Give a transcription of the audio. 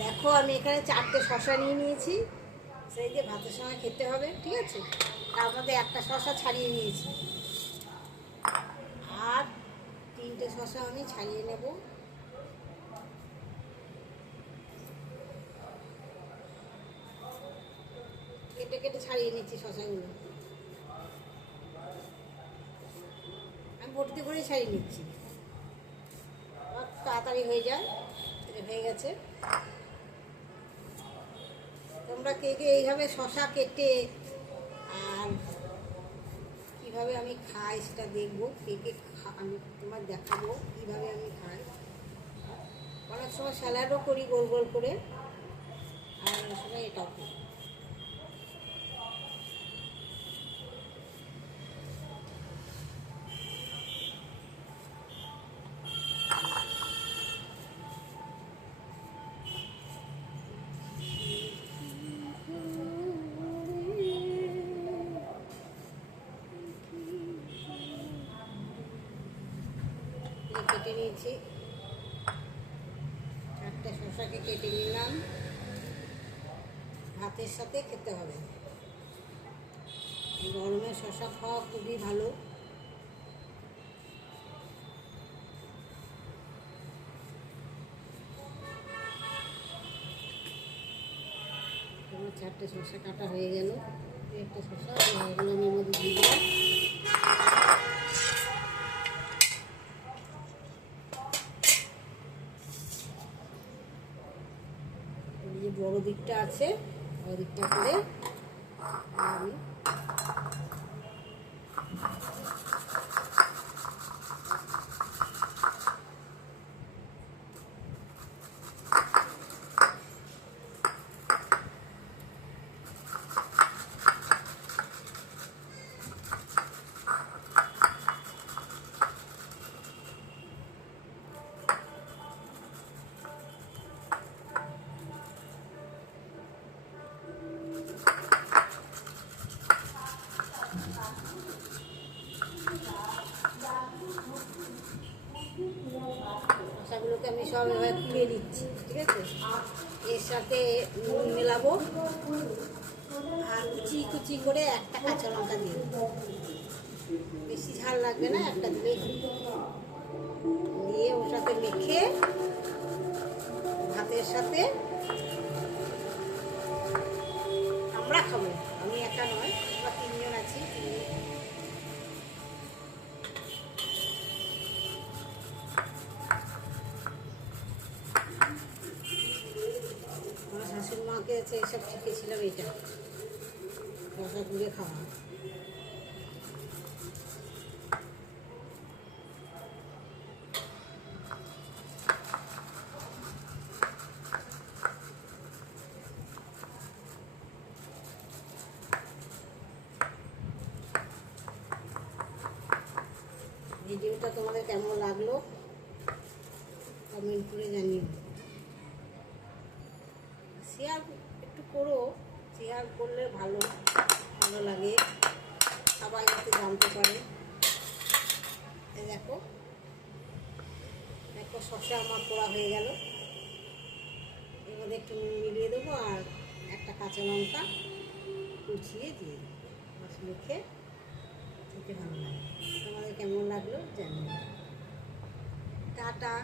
দেখো, আমি এখানে চারটে শশা নিয়ে নিয়েছি। সেই যে ভাতের সময় খেতে হবে, ঠিক আছে? তার মধ্যে একটা শশা ছাড়িয়ে নিয়েছি। আর তিনটে শশা আমি ছাড়িয়ে নেব। কেটে কেটে ছাড়িয়ে নিচ্ছি শশাগুলো আমি ভর্তি করেই ছাড়িয়ে নিচ্ছি। তাড়াতাড়ি হয়ে যায়, এটা হয়ে গেছে। তোমরা কে কে এইভাবে শশা কেটে আর কীভাবে আমি খাই সেটা দেখব, কে কে আমি তোমার দেখাবো কীভাবে আমি খাই। অনেক সময় স্যালাডও করি গোল গোল করে, আর অনেক সময় এটাও করি। কেটে নিয়েছি। চারটে শশাকে কেটে নিলাম। ভাতের সাথে খেতে হবে। গরমে শশা খাওয়া খুবই ভালো। চারটে শশা কাটা হয়ে গেল। একটা এগুলো আমি মধ্যে দিয়ে যে বড় দিকটা আছে বড় দিকটা করে আমি আমি সব এভাবে তুলে দিচ্ছি ঠিক আছে? এর সাথে নুন মেলাবো আর কুচি কুচি করে একটা কাঁচা লঙ্কা দিয়ে বেশি ঝাল লাগবে না, একটা হবে। দিয়ে ওর সাথে মেখে ভাতের সাথে আমরা খাব। আমি একা নয়, আমরা তিনজন আছি। শাশুড়ি মাকে হচ্ছে এইসব শিখেছিলাম এটা। রসা গুঁড়ে খাওয়া। ভিডিওটা তোমাদের কেমন লাগল? কমেন্ট করে জানিও। শেয়ার একটু করো, শেয়ার করলে ভালো ভালো লাগে। সবাই যাতে জানতে পারে। দেখো। দেখো শসা আমার পোড়া হয়ে গেল। মধ্যে একটু নুন মিলিয়ে দেবো আর একটা কাঁচা লঙ্কা কুচিয়ে দিয়ে দেবো। মুখে খেতে ভালো লাগে। তোমাদের কেমন লাগল জানিও। টাটা।